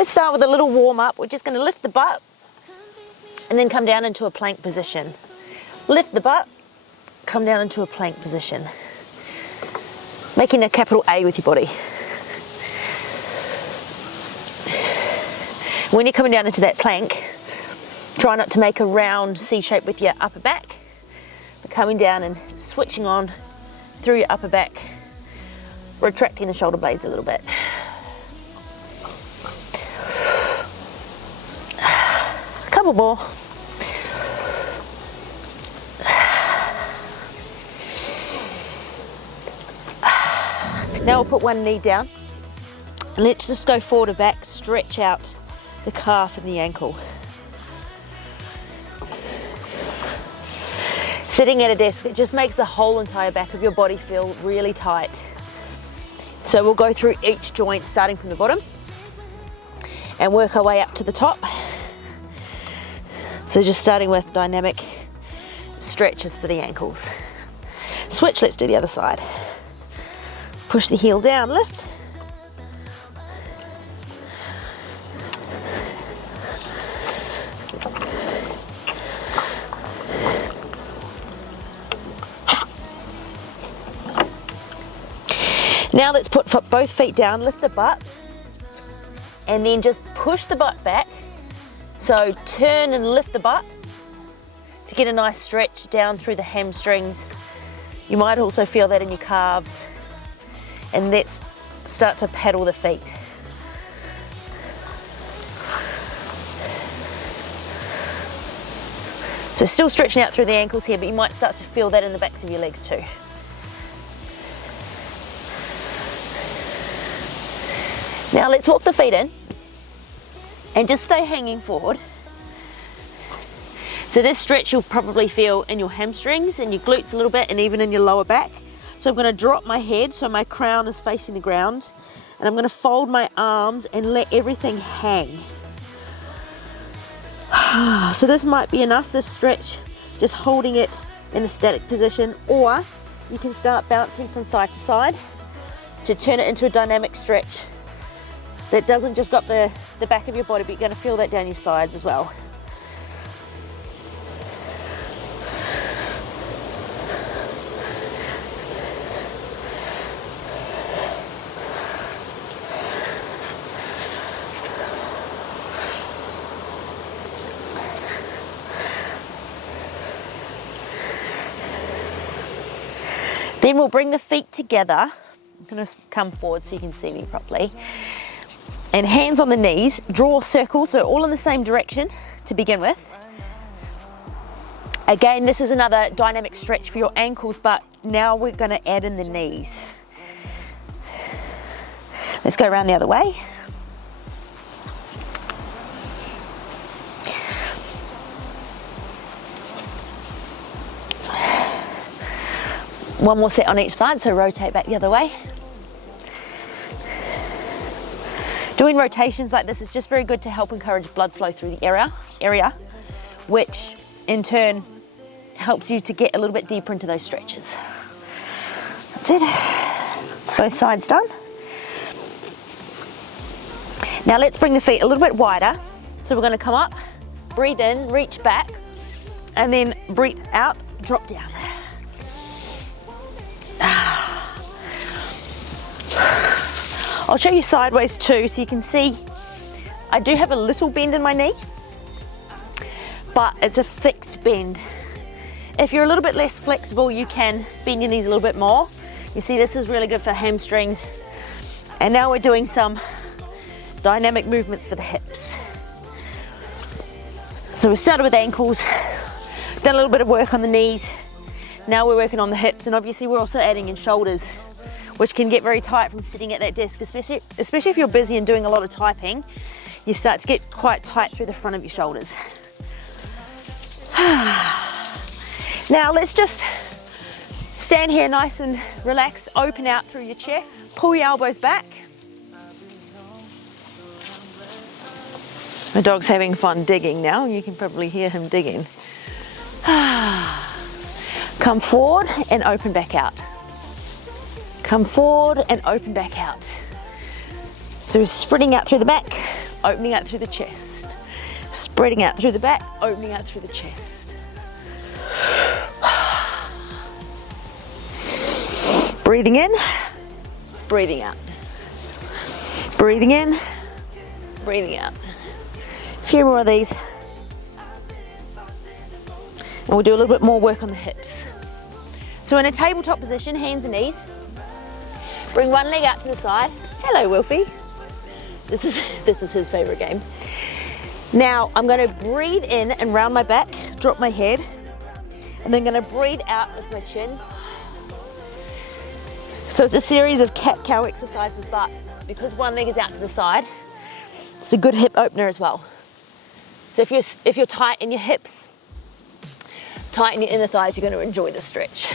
Let's start with a little warm up. We're just going to lift the butt and then come down into a plank position. Lift the butt, come down into a plank position. Making a capital A with your body. When you're coming down into that plank, try not to make a round C shape with your upper back, but coming down and switching on through your upper back, retracting the shoulder blades a little bit. A couple more. Now we'll put one knee down and let's just go forward and back, stretch out the calf and the ankle. Sitting at a desk, it just makes the whole entire back of your body feel really tight. So we'll go through each joint starting from the bottom and work our way up to the top. So just starting with dynamic stretches for the ankles. Switch, let's do the other side. Push the heel down, lift. Now let's put both feet down, lift the butt, and then just push the butt back. So turn and lift the butt to get a nice stretch down through the hamstrings. You might also feel that in your calves. And let's start to paddle the feet. So still stretching out through the ankles here, but you might start to feel that in the backs of your legs too. Now let's walk the feet in and just stay hanging forward. So this stretch you'll probably feel in your hamstrings and your glutes a little bit and even in your lower back. So I'm going to drop my head so my crown is facing the ground, and I'm going to fold my arms and let everything hang. So this might be enough, this stretch, just holding it in a static position, or you can start bouncing from side to side to turn it into a dynamic stretch that doesn't just got the back of your body, but you're going to feel that down your sides as well. Then we'll bring the feet together. I'm going to come forward so you can see me properly. And hands on the knees, draw circles, so all in the same direction to begin with. Again, this is another dynamic stretch for your ankles, but now we're going to add in the knees. Let's go around the other way. One more set on each side, so rotate back the other way. Doing rotations like this is just very good to help encourage blood flow through the area, which in turn helps you to get a little bit deeper into those stretches. That's it. Both sides done. Now let's bring the feet a little bit wider. So we're going to come up, breathe in, reach back, and then breathe out, drop down. I'll show you sideways too, so you can see I do have a little bend in my knee, but it's a fixed bend. If you're a little bit less flexible, you can bend your knees a little bit more. You see, this is really good for hamstrings. And now we're doing some dynamic movements for the hips. So we started with ankles, done a little bit of work on the knees. Now we're working on the hips, and obviously we're also adding in shoulders, which can get very tight from sitting at that desk, especially if you're busy and doing a lot of typing. You start to get quite tight through the front of your shoulders. Now let's just stand here nice and relaxed, open out through your chest, pull your elbows back. My dog's having fun digging now, you can probably hear him digging. Come forward and open back out. Come forward and open back out. So we're spreading out through the back, opening out through the chest. Spreading out through the back, opening out through the chest. Breathing in, breathing out. Breathing in, breathing out. A few more of these. And we'll do a little bit more work on the hips. So in a tabletop position, hands and knees. Bring one leg out to the side. Hello, Wilfie. This is his favorite game. Now I'm going to breathe in and round my back, drop my head, and then going to breathe out with my chin. So it's a series of cat-cow exercises, but because one leg is out to the side, it's a good hip opener as well. So if you're tight in your hips, tight in your inner thighs, you're going to enjoy the stretch.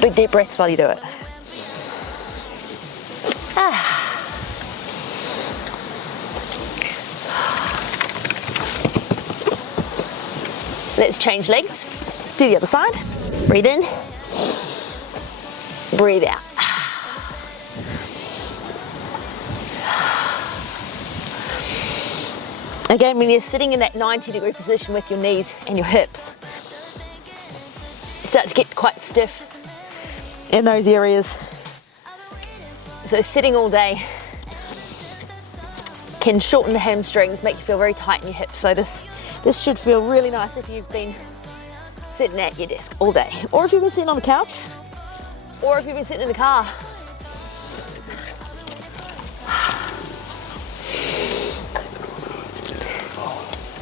Big deep breaths while you do it. Let's change legs. Do the other side. Breathe in. Breathe out. Again, when you're sitting in that 90-degree position with your knees and your hips, you start to get quite stiff in those areas. So sitting all day can shorten the hamstrings, make you feel very tight in your hips. So this should feel really nice if you've been sitting at your desk all day, or if you've been sitting on the couch, or if you've been sitting in the car.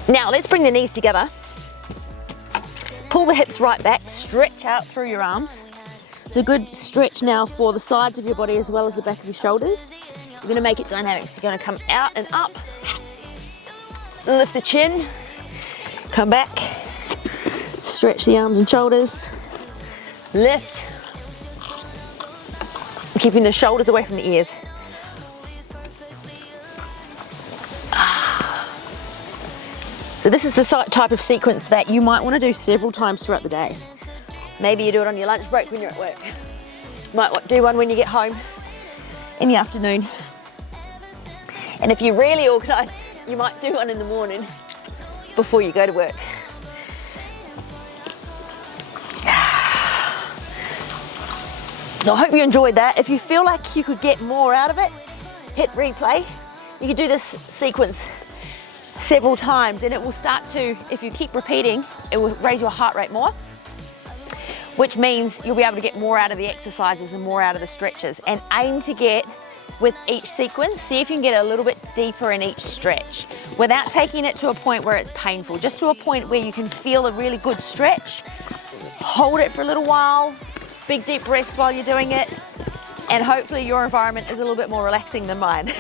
Now let's bring the knees together. Pull the hips right back, stretch out through your arms. It's a good stretch now for the sides of your body as well as the back of your shoulders. You're going to make it dynamic. So you're going to come out and up, lift the chin, come back, stretch the arms and shoulders, lift, keeping the shoulders away from the ears. So this is the type of sequence that you might want to do several times throughout the day. Maybe you do it on your lunch break when you're at work. You might do one when you get home in the afternoon. And if you're really organised, you might do one in the morning before you go to work. So I hope you enjoyed that. If you feel like you could get more out of it, hit replay. You could do this sequence several times and it will start to, if you keep repeating, it will raise your heart rate more, which means you'll be able to get more out of the exercises and more out of the stretches. And aim to get, with each sequence, see if you can get a little bit deeper in each stretch without taking it to a point where it's painful, just to a point where you can feel a really good stretch. Hold it for a little while, big deep breaths while you're doing it, and hopefully your environment is a little bit more relaxing than mine.